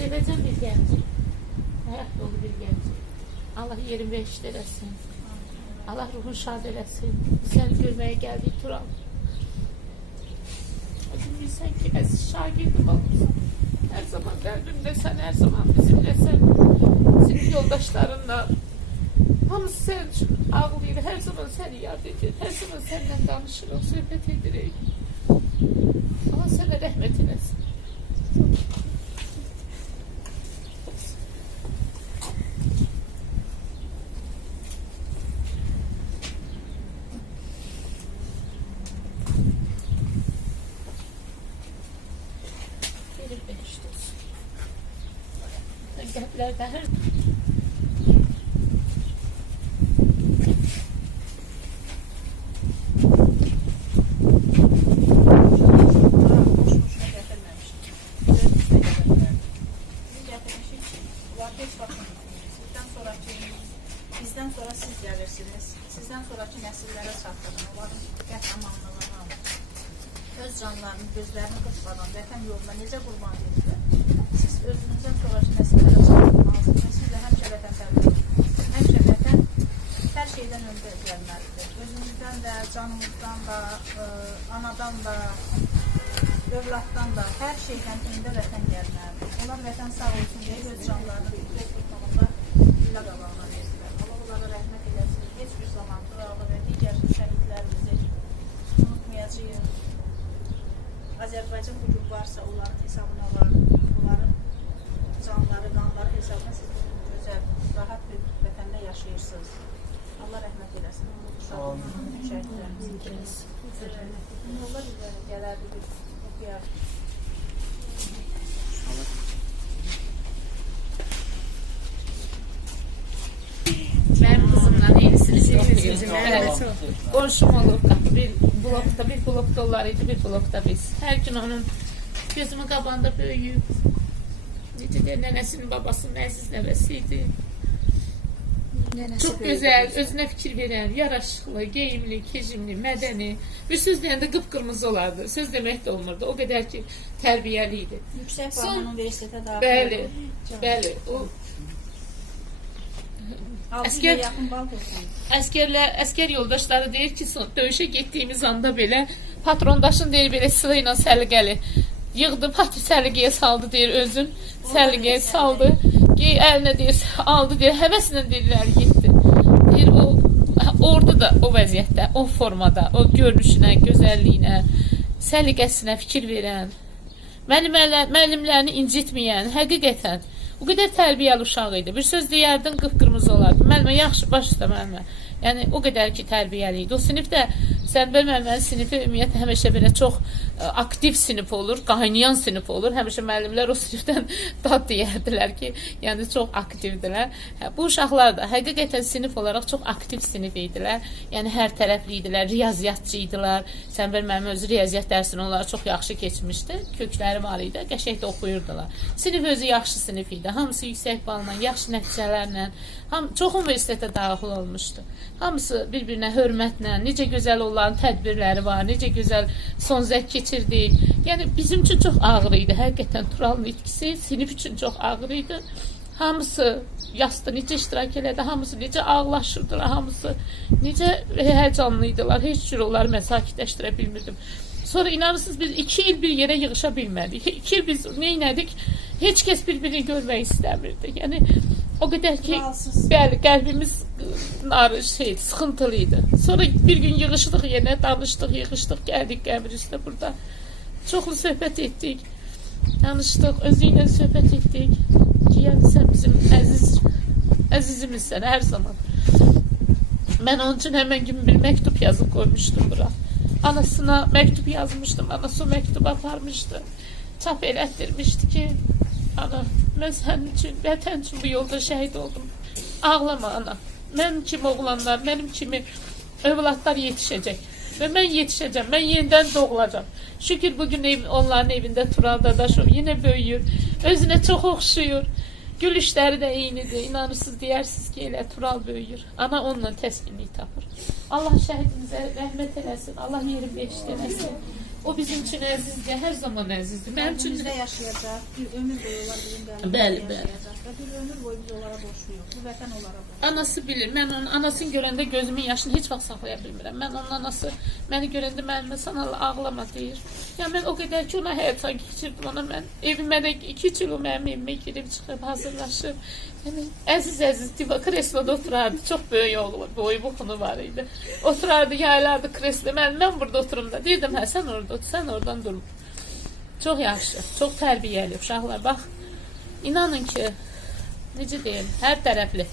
sevəcən bir gənc, həyat dolu bir gənc. Allah yerin behişt eləsin. Allah ruhun şad eləsin. Səni görməyə gəldik Tural. Özün bilsən ki, əziz şagirdim olmuşsan. Hər zaman qəlbimdəsən, hər zaman bizimləsən. Sinif yoldaşlarınla. Hamısı sənin üçün ağlayır, hər zaman səni yad edir. Hər zaman səndən danışırıq, söhbət edirik. Allah sənə rəhmət eləsin. Qəlblərdə hər... Bizdən sonra siz gəlirsiniz. Sizdən sonraki nəsillərə çatdırın. Onların qəhrəmanlığını alın. Öz canlarını, gözlərini qırpmadan vətən yoluna necə qurban verirlər? Siz özünüzdən sonraki nəsillərə çatdırmalısınız. Siz də həmişə vətənpərvər, həmişə vətən hər şeydən öndə gəlməlidir. Özünüzdən də, canınızdan da, anadan da, övladdan da, hər şeydən öndə vətən gəlməlidir. Onlar vətən sağ olsun deyə öz canlarını qırpmadan illə qabağına verirlər. Allah onlara rəhmət eləsin. Heç bir zaman Turalı və digər şəhidlərimizi unutmayacağıq. Azərbaycan bugün varsa onların hesabına var. Onların canları, qanları hesabına siz gözəl, rahat bir vətəndə yaşayırsınız. Allah rəhmət eləsin. Şəhidlərimiz. Allah üzərə gələrdi bir oxuyar. Mənim qızımla eynisini oxuyur. Qonşum olur. Bir blokda onlar idi, bir blokda biz. Hər gün onun gözümün qabağında böyüyüb. Necə deyir, nənəsinin babasının əziz nəvəsi idi. Çox gözəl, özünə fikir verən, yaraşıqlı, geyimli, kecimli, mədəni. Bir söz deyəndə qıpqırmızı olardı. Söz demək də olmurdu. O qədər ki, tərbiyəli idi. Yüksək bağlı universitetə daxil. Bəli, bəli. O Əskər yoldaşları deyir ki, döyüşə getdiyimiz anda belə patrondaşın deyir belə sıra ilə səliqəli yığdı, patron səliqəyə saldı deyir özün, səliqəyə saldı, əlinə deyir aldı deyir, həvəslə deyirlər getdi. Deyir o orada da o vəziyyətdə, o formada, o görünüşünə, gözəlliyinə, səliqəsinə fikir verən, müəllimlərini incitməyən, həqiqətən o qədər tərbiyəli uşaq idi. Bir söz deyərdin, qıpqırmızı olardı. Müəllimə, yaxşı, baş üstə müəllimə. Yəni, o qədər ki, tərbiyəli idi. O sinifdə, Sənbər müəllimənin sinifi ümumiyyətlə həmişə belə çox aktiv sinif olur, qaynayan sinif olur. Həmişə müəllimlər o sinifdən dad deyərdilər ki, yəni çox aktivdilər. Bu uşaqlar da həqiqətən sinif olaraq çox aktiv sinif idilər. Yəni, hər tərəfli idilər, riyaziyyatçı idilər. Sənbər müəllimə özü riyaziyyat dərsini onlara çox yaxşı keçmişdi. Kökləri var idi, qəşəng də oxuyurdular. Sinif özü yaxşı sinif idi. Hamısı yüksək balla, yaxşı nəticələrlə, çox universitetə daxil olmuşdu. Hamısı bir-birinə hörmətlə, necə gözəl onların tədbirləri var, necə gözəl son zəq keçirdik. Yəni, bizim üçün çox ağır idi. Həqiqətən Turalın itkisi sinif üçün çox ağır idi. Hamısı yasda necə iştirak elədi, hamısı necə ağlaşırdılar, hamısı necə həyəcanlıydılar. Heç cür onları mən sakitləşdirə bilmirdim. Sonra inanırsınız biz 2 il bir yerə yığışa bilmədik. 2 il biz neynədik? Heç kəs bir-birini görmək istəmirdi. Yəni, o qədər ki, bəli, qəlbimiz sıxıntılı idi. Sonra bir gün yığışdıq yenə, danışdıq, yığışdıq, gəldik qəbir üstə burada. Çoxlu söhbət etdik, danışdıq, özü ilə söhbət etdik ki, yəni sən bizim əzizimizsən hər zaman. Mən onun üçün həmən gün bir məktub yazıb qoymuşdum bura. Anasına məktub yazmışdım, anası o məktubu aparmışdı. Çap elətdirmişdi ki, ana, mən sənin üçün, vətən üçün bu yolda şəhid oldum. Ağlama ana, mənim kimi oğlanlar, mənim kimi övladlar yetişəcək. Və mən yetişəcəm, mən yenidən doğulacam. Şükür bugün onların evində Tural Dadaşov yenə böyüyür, özünə çox oxşuyur. Gülüşləri də eynidir, inanırsınız, deyərsiniz ki, elə Tural böyüyür. Ana onunla təskinlik tapır. Allah şəhidimizə rəhmət eləsin, Allah yerin behişt eləsin. O bizim üçün əzizdir, hər zaman əzizdir. Mənim üçün Bizdə yaşayacaq, bir ömür boyu onlar bizim qəlbimizdə Bəli, yaşayacaq və bir ömür boyu biz onlara borçluyuq. Bu vətən onlara borçludur. anası bilir. Mən onun anasını görəndə gözümün yaşını heç vaxt saxlaya bilmirəm. Mən onun anası məni görəndə mənimlə sana ağlama deyir. Ya mən o qədər ki ona həyat keçirdim ona mən. Evimə də 2 kilo mənim evimə girib çıxıb hazırlaşıb. Yəni əziz diva kresloda oturardı. Çox böyük oğlu, boyu buxunu var idi. Oturardı, yaylardı kreslo. Mən burada oturum da. Deyirdim, hə sən orada otur, sən oradan dur. Çox yaxşı, çox tərbiyəli uşaqlar. Bax, inanın ki, necə deyim, hər tərəfli.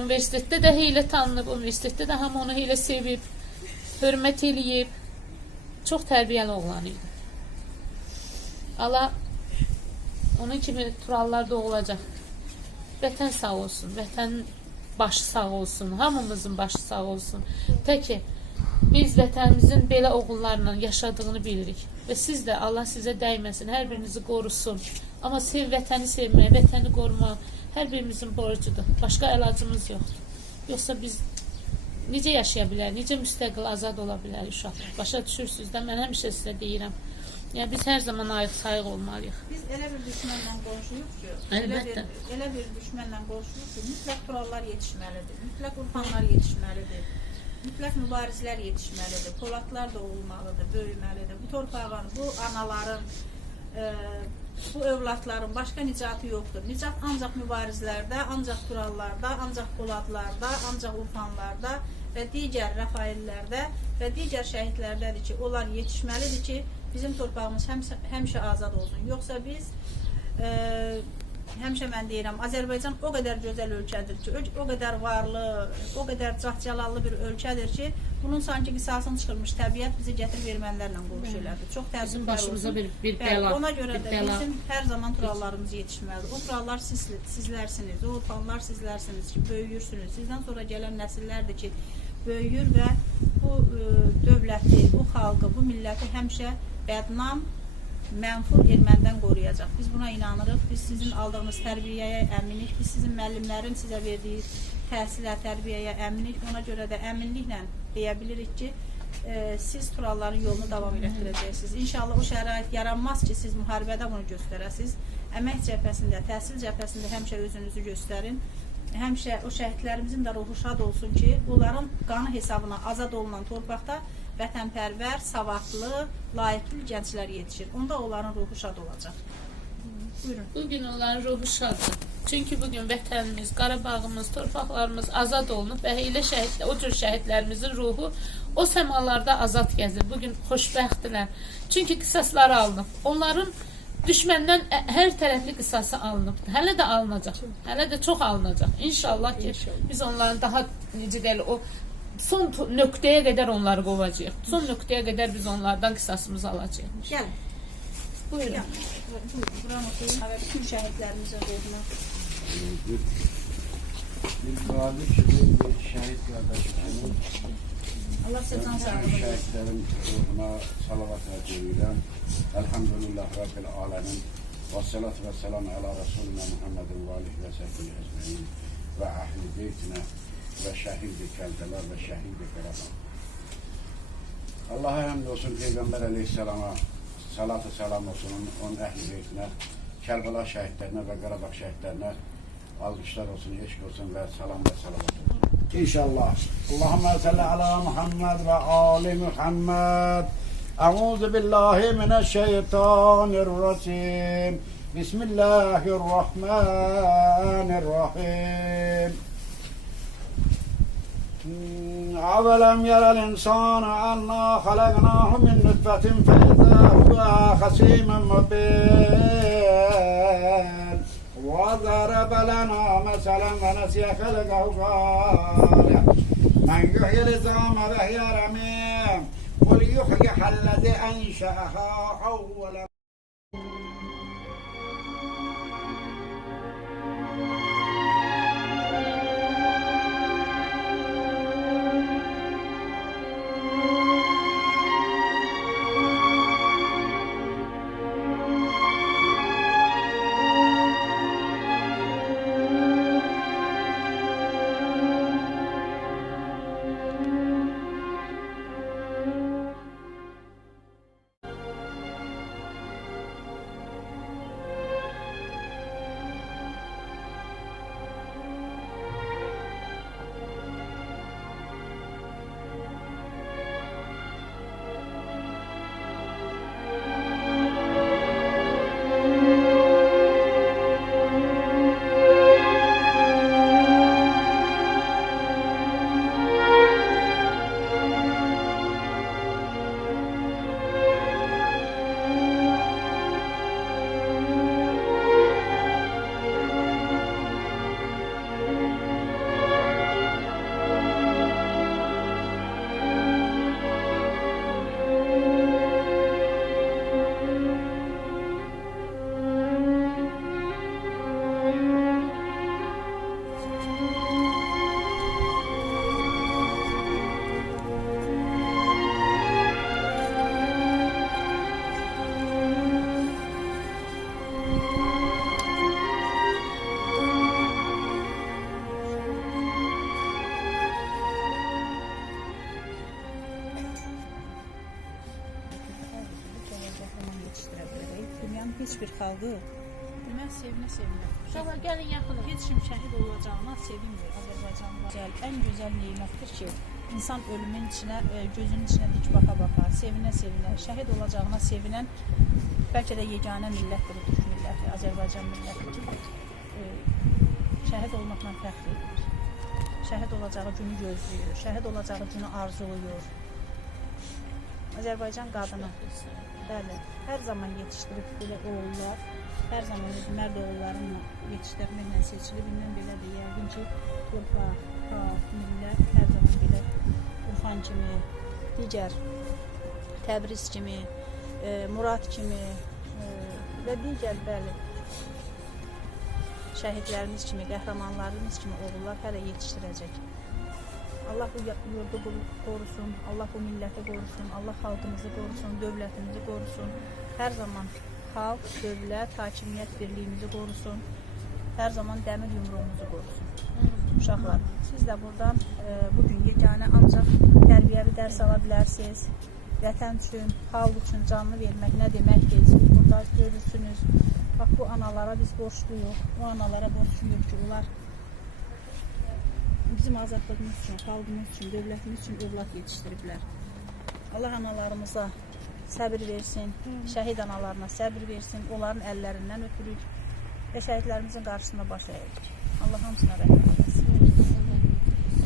Universitetdə də heylə tanınıb, universitetdə də hamı onu heylə sevib, hörmət eləyib. Çox tərbiyəli oğlan idi. Allah onun kimi turallar da olacaq. Vətən sağ olsun, vətən başı sağ olsun, hamımızın başı sağ olsun. Təki biz vətənimizin belə oğullarla yaşadığını bilirik. Və siz də Allah sizə dəyməsin, hər birinizi qorusun. Amma vətəni sevmək, vətəni qorumaq hər birimizin borcudur. Başqa əlacımız yoxdur. Yoxsa biz necə yaşaya bilərik, necə müstəqil, azad ola bilərik uşaqlar. Başa düşürsünüz də, mən həmişə sizə deyirəm. Yəni biz hər zaman sayıq olmalıyıq. Biz elə bir düşmənlə qonşuyuq ki, Əlbəttə. elə bir düşmənlə qonşuyuq ki, mütləq turallar yetişməlidir, mütləq urfanlar yetişməlidir, mütləq mübarizlər yetişməlidir, polatlar da olmalıdır, böyüməlidir. Bu torpağın, bu anaların, bu övladların başqa nicatı yoxdur. Nicat ancaq mübarizlərdə, ancaq turallarda, ancaq polatlarda, ancaq urfanlarda və digər rəfaillərdə və digər şəhidlərdədir ki, onlar yetişməlidir ki, bizim torpağımız həmişə azad olsun. Yoxsa biz, həmişə mən deyirəm, Azərbaycan o qədər gözəl ölkədir ki, o qədər varlı, o qədər cahcəlallı bir ölkədir ki, bunun sanki qisasını çıxırmış təbiət bizi gətirib ermənilərlə qonşu elədi. Çox təəssüflər Bizim başımıza olsun. bir bəla. Ona görə də bəla. bizim hər zaman turallarımız yetişməlidir. O turallar sizlərsiniz, o urfanlar sizlərsiniz ki, böyüyürsünüz. Sizdən sonra gələn nəsillərdir ki, böyüyür və bu dövləti, bu xalqı, bu milləti həmişə bədnam, mənfur ermənidən qoruyacaq. Biz buna inanırıq. Biz sizin aldığınız tərbiyəyə əminik. Biz sizin müəllimlərin sizə verdiyi təhsilə, tərbiyəyə əminik. Ona görə də əminliklə deyə bilirik ki, siz turalların yolunu davam etdirəcəksiniz. İnşallah o şərait yaranmaz ki, siz müharibədə bunu göstərəsiniz. Əmək cəbhəsində, təhsil cəbhəsində həmişə özünüzü göstərin. Həmişə o şəhidlərimizin də ruhu şad olsun ki, onların qanı hesabına azad olunan torpaqda vətənpərvər, savadlı, layiqli gənclər yetişir. Onda onların ruhu şad olacaq. Buyurun. Bugün onların ruhu şaddır. Çünki bugün vətənimiz, Qarabağımız, torpaqlarımız azad olunub və elə şəhidlər, o cür şəhidlərimizin ruhu o səmalarda azad gəzir. Bugün xoşbəxtdirlər. Çünki qisasları alınıb. Onların düşməndən hər tərəfli qisası alınıbdır. Hələ də alınacaq. Hələ də çox alınacaq. İnşallah ki, biz onların daha necə deyil, o son nöqtəyə qədər onları qovacağıq. Son nöqtəyə qədər biz onlardan qisasımızı alacağıq. Gəlin. Buyurun. Buranı oxuyun və bütün şəhidlərimizin ruhuna. Bir qalib kimi bir şəhid qardaşlarımın Allah sizə can sağlığı versin. şəhidlərin ruhuna salavat edirəm. Elhamdülillah Rabbil alemin. Və salatu və salam ala Resulina Muhammedin və alihi və səhbihi ecmaîn və ahli beytinə və şəhid-i Kərbəla və şəhid-i Qarabağ. Allah'a həmd olsun Peyğəmbər əleyhissalama, salatı salam olsun onun əhli beytinə, Kərbəla şəhidlərinə və Qarabağ şəhidlərinə alqışlar olsun, eşq olsun və salam və salavat olsun. İnşallah. Allahümme salli ala Muhammed ve ali Muhammed. Euzu billahi mineşşeytanirracim. Bismillahirrahmanirrahim. أولم ير الإنسان أنا خلقناه من نطفة فإذا هو خصيم مبين وضرب لنا مثلا ونسي خلقه قال من يحيي العظام وهي رميم قل يحييها الذي أنشأها أول bir xalqı demək sevinə-sevinə. Uşaqlar gəlin yaxın olun. Heç kim şəhid olacağına sevinmir Azərbaycanlılar. Ən gözəl nemətdir ki, insan ölümün içinə, gözünün içinə dik baxa-baxa, sevinə-sevinə, şəhid olacağına sevinən bəlkə də yeganə millətdir bu Türk milləti, Azərbaycan milləti ki, şəhid olmaqla fəxr edir. Şəhid olacağı günü gözləyir, şəhid olacağı günü arzuluyur. Azərbaycan qadını, bəli, hər zaman yetişdirib belə oğullar, hər zaman öz mərd oğullarını yetişdirməklə seçilib. İndən belə də yəqin ki, torpaq, xalq, millət hər zaman belə Urfan kimi, digər Təbriz kimi, Murad kimi və digər bəli şəhidlərimiz kimi, qəhrəmanlarımız kimi oğullar hələ yetişdirəcək. Allah bu yurdu qorusun, Allah bu milləti qorusun, Allah xalqımızı qorusun, dövlətimizi qorusun. Hər zaman xalq, dövlət, hakimiyyət birliyimizi qorusun. Hər zaman dəmir yumruğumuzu qorusun. Uşaqlar, siz də buradan bugün yeganə ancaq tərbiyəvi dərs ala bilərsiniz. Vətən üçün, xalq üçün canlı vermək nə deməkdir? Siz burada görürsünüz. Bax, bu analara biz borçluyuq. O analara borçluyuq ki, onlar bizim azadlığımız üçün, xalqımız üçün, dövlətimiz üçün övlad yetişdiriblər. Allah analarımıza səbir versin, şəhid analarına səbir versin, onların əllərindən öpürük və şəhidlərimizin qarşısında baş əyirik. Allah hamısına rəhmət etsin.